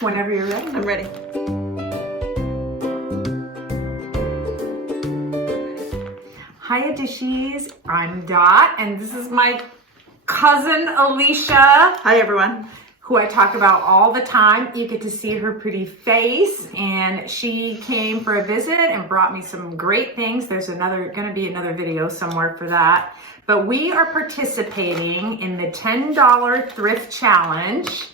Whenever you're ready. I'm ready. Hiya Dishies, I'm Dot, and this is my cousin Alicia, Hi everyone. who I talk about all the time. You get to see her pretty face, and she came for a visit and brought me some great things. There's gonna be another video somewhere for that. But we are participating in the $10 thrift challenge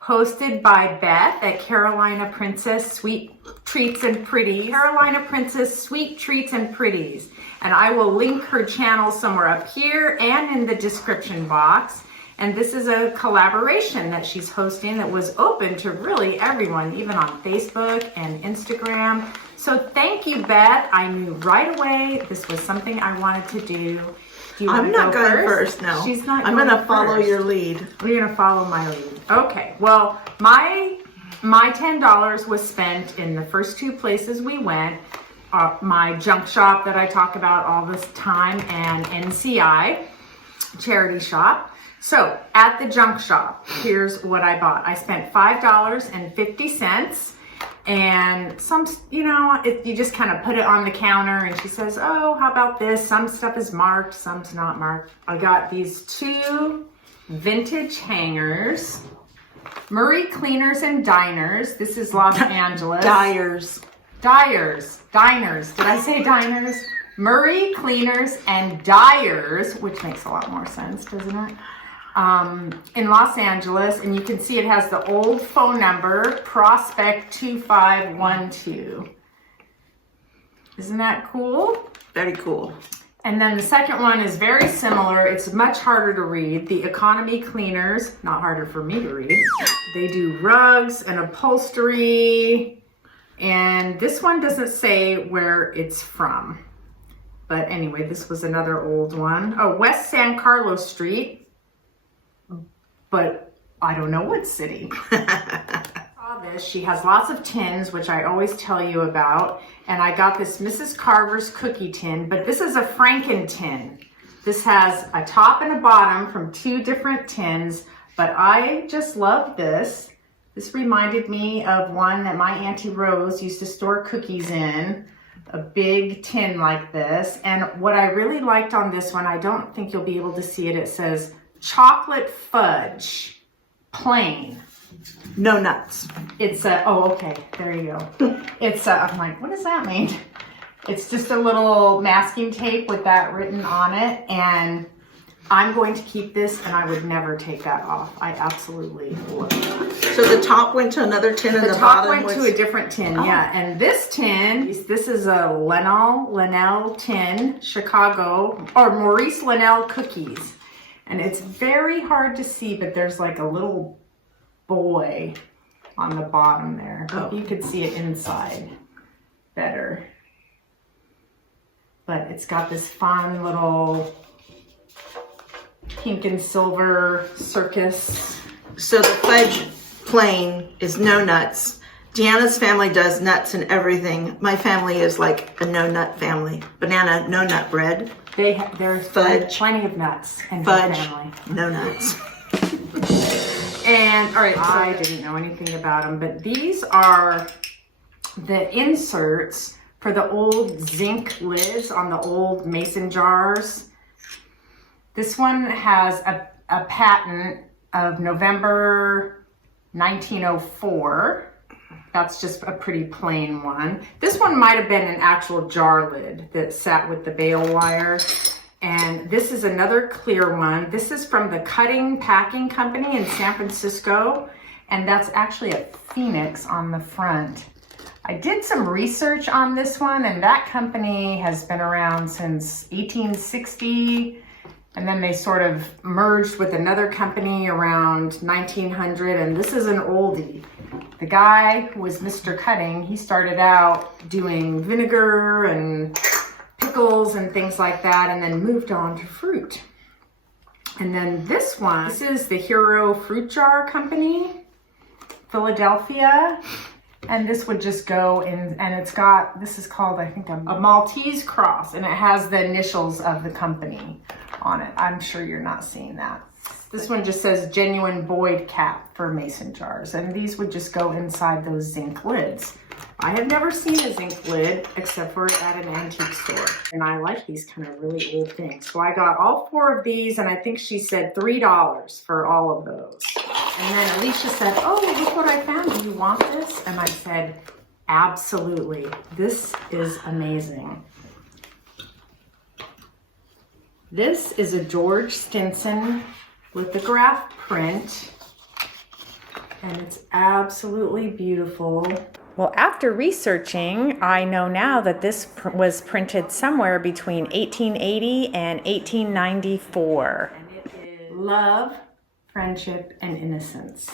hosted by Beth at Carolina Princess Sweet Treats and Pretties. Carolina Princess Sweet Treats and Pretties. And I will link her channel somewhere up here and in the description box. And this is a collaboration that she's hosting that was open to really everyone, even on Facebook and Instagram. So thank you, Beth. I knew right away this was something I wanted to do. I'm not going first, no. She's not I'm going gonna follow first. your lead. You're gonna follow my lead. Okay, well, my $10 was spent in the first two places we went. My junk shop that I talk about all this time and NCI charity shop. So at the junk shop, here's what I bought. I spent $5.50 and some, you just kind of put it on the counter and she says, oh, how about this? Some stuff is marked, some's not marked. I got these two vintage hangers, Murray Cleaners and Diners. This is Los Angeles. Diners. Did I say diners? Murray Cleaners and Dyers, which makes a lot more sense, doesn't it? In Los Angeles, and you can see it has the old phone number, Prospect 2512. Isn't that cool? Very cool. And then the second one is very similar. It's much harder to read. The Economy Cleaners, not harder for me to read. They do rugs and upholstery. And this one doesn't say where it's from. But anyway, this was another old one. Oh, West San Carlos Street. But I don't know what city. Saw this. She has lots of tins, which I always tell you about. And I got this Mrs. Carver's cookie tin, but this is a Franken tin. This has a top and a bottom from two different tins, but I just love this. This reminded me of one that my Auntie Rose used to store cookies in, a big tin like this. And what I really liked on this one, I don't think you'll be able to see it, it says chocolate fudge, plain. No nuts. It's a, oh, okay, there you go. It's a, I'm like, what does that mean? It's just a little masking tape with that written on it. And I'm going to keep this and I would never take that off. I absolutely love that. So the top went to another tin and the top bottom went to a different tin, yeah. And this tin, this is a Linnell tin, Chicago, or Maurice Linnell cookies. And it's very hard to see, but there's like a little boy on the bottom there. Oh. You could see it inside better. But it's got this fun little pink and silver circus. So the fudge plain is no nuts. Deanna's family does nuts and everything. My family is like a no nut family. Banana, no nut bread. There's fudge, plenty of nuts in fudge, her family. No nuts. And all right, I didn't know anything about them, but these are the inserts for the old zinc lids on the old mason jars. This one has a patent of November 1904. That's just a pretty plain one. This one might have been an actual jar lid that sat with the bale wire. And this is another clear one. This is from the Cutting Packing Company in San Francisco. And that's actually a phoenix on the front. I did some research on this one, and that company has been around since 1860. And then they sort of merged with another company around 1900, and this is an oldie. The guy who was Mr. Cutting, he started out doing vinegar and pickles and things like that, and then moved on to fruit. And then this one, this is the Hero Fruit Jar Company, Philadelphia. And this would just go in, and it's got, this is called, I think, a Maltese cross, and it has the initials of the company on it. I'm sure you're not seeing that. This one just says genuine Boyd cap for mason jars. And these would just go inside those zinc lids. I have never seen a zinc lid except for at an antique store. And I like these kind of really old things. So I got all 4 of these, and I think she said $3 for all of those. And then Alicia said, oh, look what I found. Do you want this? And I said, absolutely. This is amazing. This is a George Stinson lithograph print, and it's absolutely beautiful. Well, after researching, I know now that this was printed somewhere between 1880 and 1894. And it is love, friendship, and innocence.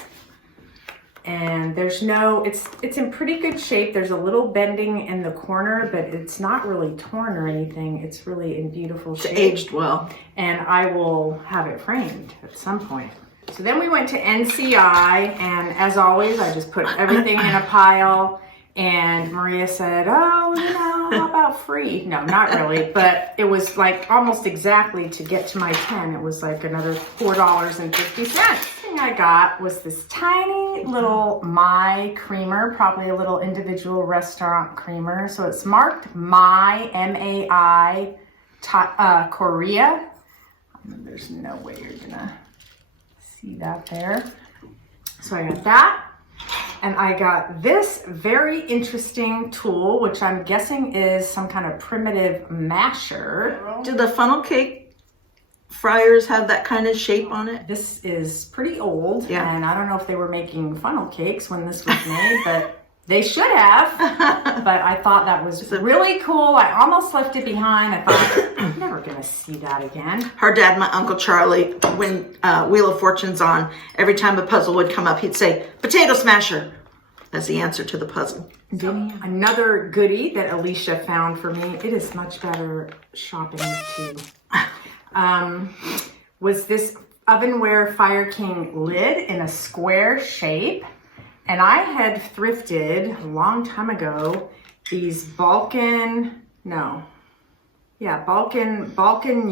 And there's no, it's in pretty good shape. There's a little bending in the corner, but it's not really torn or anything. It's really in beautiful shape. It's aged well. And I will have it framed at some point. So then we went to NCI, and as always, I just put everything in a pile. And Maria said, oh, you know, how about free? No, not really, but it was like almost exactly to get to my 10. It was like another $4.50. Thing I got was this tiny little My creamer, probably a little individual restaurant creamer. So it's marked My, M-A-I, Korea. There's no way you're gonna see that there. So I got that. And I got this very interesting tool, which I'm guessing is some kind of primitive masher. Do the funnel cake fryers have that kind of shape on it? This is pretty old, yeah. And I don't know if they were making funnel cakes when this was made, but they should have. But I thought that was really cool. I almost left it behind. I thought, I'm never gonna see that again. Her dad, my Uncle Charlie, when Wheel of Fortune's on, every time a puzzle would come up, he'd say, potato smasher, as the answer to the puzzle. Another goodie that Alicia found for me, it is much better shopping too, was this Ovenware Fire King lid in a square shape. And I had thrifted a long time ago these Balkan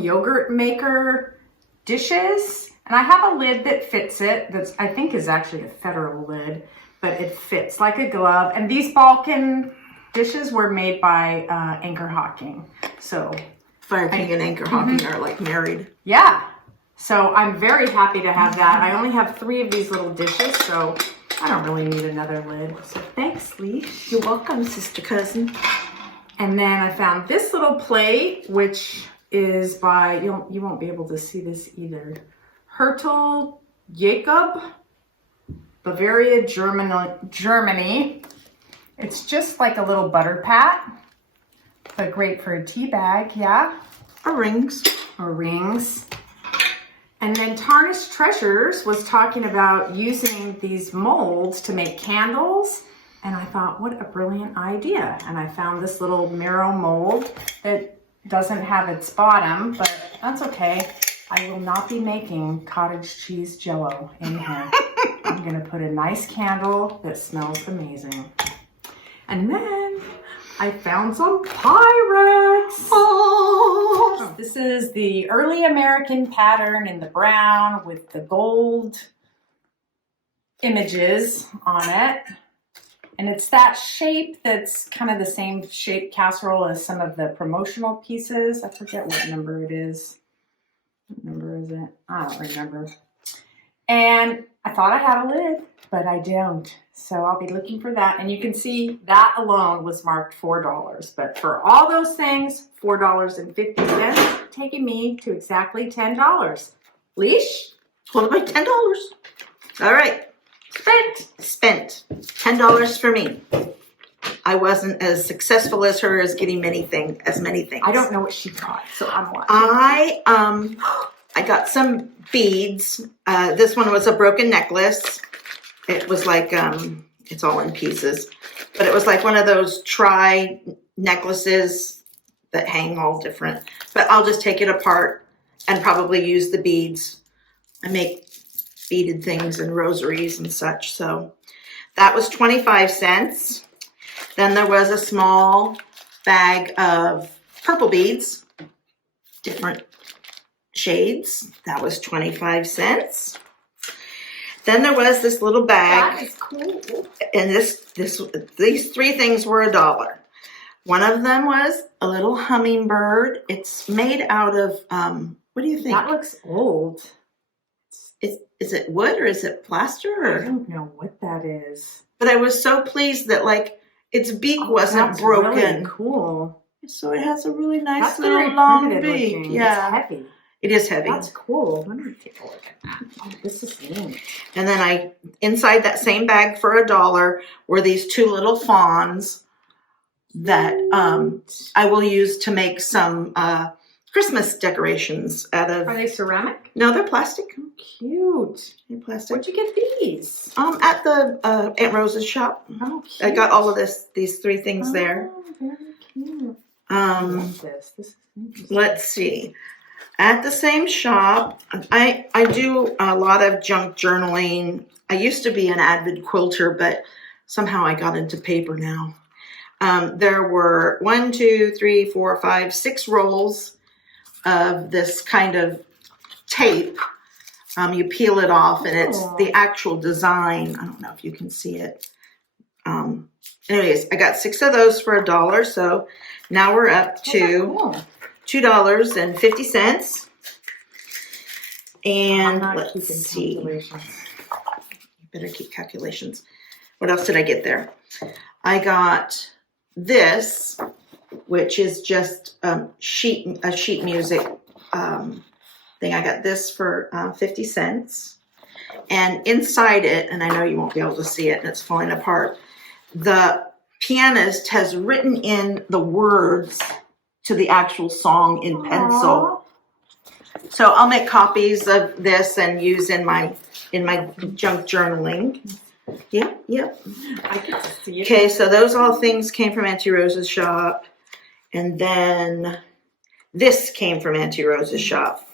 yogurt maker dishes. And I have a lid that fits it. That's, I think, is actually a federal lid, but it fits like a glove. And these Balkan dishes were made by Anchor Hocking. So Fire King and Anchor Hocking are like married. Yeah. So I'm very happy to have that. I only have 3 of these little dishes, so I don't really need another lid. So thanks, Leash. You're welcome, sister cousin. And then I found this little plate, which is by, you won't be able to see this either, Hertel Jacob, Bavaria, Germany. It's just like a little butter pat, but great for a tea bag, yeah. Or rings. Or rings. And then Tarnished Treasures was talking about using these molds to make candles. And I thought, what a brilliant idea. And I found this little Miro mold that doesn't have its bottom, but that's okay. I will not be making cottage cheese jello in here. I'm gonna put a nice candle that smells amazing. And then I found some PYREX. Oh, this is the early American pattern in the brown with the gold images on it. And it's that shape that's kind of the same shape casserole as some of the promotional pieces. I forget what number it is. What number is it? I don't remember. And I thought I had a lid, but I don't. So I'll be looking for that. And you can see that alone was marked $4. But for all those things, $4.50, taking me to exactly $10. Leash? What about $10? All right. Spent. $10 for me. I wasn't as successful as her as getting many things. I don't know what she got, so I'm watching. I got some beads. This one was a broken necklace. It was like, it's all in pieces, but it was like one of those tri necklaces that hang all different. But I'll just take it apart and probably use the beads. I make beaded things and rosaries and such. So that was 25 cents. Then there was a small bag of purple beads, different shades. That was 25 cents. Then there was this little bag. That is cool. And these three things were $1. One of them was a little hummingbird. It's made out of, what do you think? That looks old. Is it wood or is it plaster? I don't know what that is. But I was so pleased that like its beak wasn't broken. Really cool. So it has a really nice That's little very long primitive beak. looking. Yeah. It's heavy. It is heavy. That's cool. Let me take a look at that. Oh, this is neat. And then inside that same bag for $1 were these two little fawns that I will use to make some Christmas decorations out of. Are they ceramic? No, they're plastic. Oh, cute. They're plastic. Where'd you get these? At the Aunt Rose's shop. Oh, cute. I got all of these three things there. Very cute. I love this. This is interesting. Let's see. At the same shop, I do a lot of junk journaling. I used to be an avid quilter, but somehow I got into paper now. There were 6 rolls of this kind of tape. You peel it off, and it's the actual design. I don't know if you can see it. Anyways, I got 6 of those for $1, so now we're up to $2.50. And let's see. You better keep calculations. What else did I get there? I got this, which is just a sheet music thing. I got this for 50 cents. And inside it, and I know you won't be able to see it and it's falling apart, the pianist has written in the words to the actual song in pencil. So I'll make copies of this and use in my junk journaling. Yep. I get to see it. Okay, so those all things came from Auntie Rose's shop. And then this came from Auntie Rose's shop.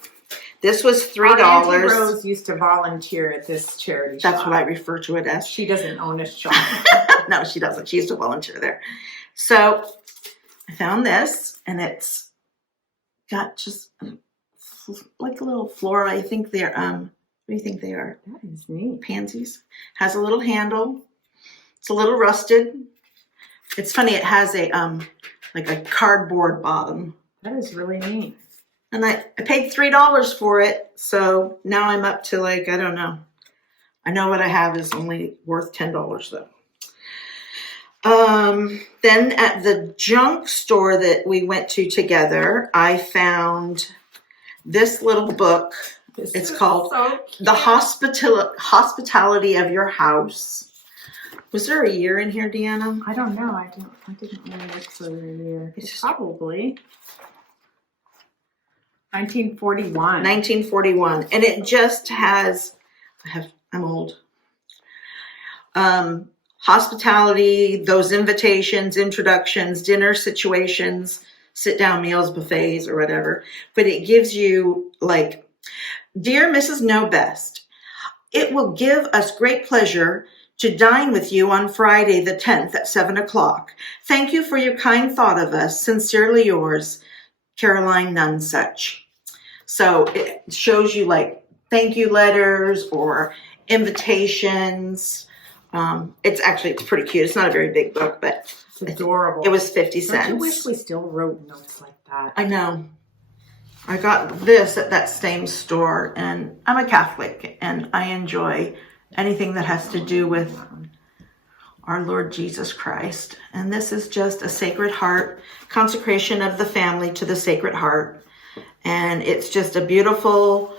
This was $3. Auntie Rose used to volunteer at this charity shop. That's what I refer to it as. She doesn't own a shop. No, she doesn't. She used to volunteer there. So I found this, and it's got just like a little floral. I think they're, what do you think they are? That is neat. Pansies. Has a little handle. It's a little rusted. It's funny, it has a, like a cardboard bottom. That is really neat. And I paid $3 for it, so now I'm up to like, I don't know. I know what I have is only worth $10 though. Then at the junk store that we went to together, I found this little book. It's called The Hospitality of Your House. Was there a year in here, Deanna? I don't know. I didn't really look for a year. It's probably 1941. 1941. And it just has, I'm old. Hospitality, those invitations, introductions, dinner situations, sit-down meals, buffets, or whatever. But it gives you like, Dear Mrs. Know Best, it will give us great pleasure to dine with you on Friday the 10th at 7 o'clock. Thank you for your kind thought of us. Sincerely yours, Caroline Nunsuch. So it shows you like thank you letters or invitations. It's pretty cute. It's not a very big book, but it's adorable. It was 50 cents. I wish we still wrote notes like that. I know. I got this at that same store, and I'm a Catholic, and I enjoy anything that has to do with our Lord Jesus Christ. And this is just a Sacred Heart, consecration of the family to the Sacred Heart. And it's just a beautiful,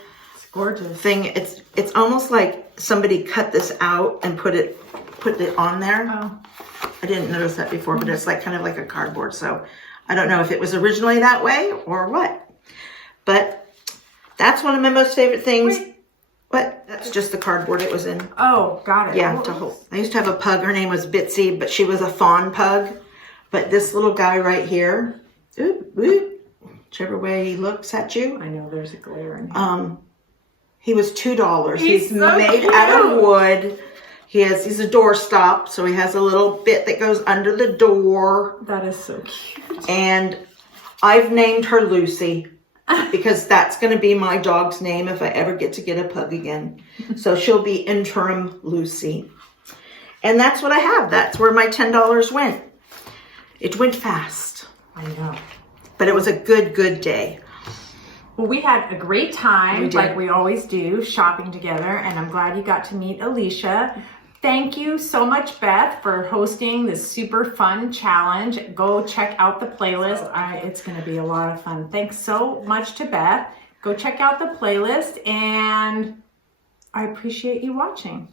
gorgeous thing. It's almost like somebody cut this out and put it on there. Oh. I didn't notice that before, but it's like kind of like a cardboard. So I don't know if it was originally that way or what. But that's one of my most favorite things. Wait. What? That's just the cardboard it was in. Oh, got it. Yeah, to hold. I used to have a pug. Her name was Bitsy, but she was a fawn pug. But this little guy right here, whichever way he looks at you. I know there's a glare in here. He was $2. He's so made cute. out of wood. He's a door stop, so he has a little bit that goes under the door. That is so cute. And I've named her Lucy. because that's going to be my dog's name if I ever get to get a pug again. So she'll be interim Lucy. And that's what I have. That's where my $10 went. It went fast. I know. But it was a good day. Well, we had a great time, We did. like we always do, shopping together, and I'm glad you got to meet Alicia. Thank you so much, Beth, for hosting this super fun challenge. Go check out the playlist. It's going to be a lot of fun. Thanks so much to Beth. Go check out the playlist, and I appreciate you watching.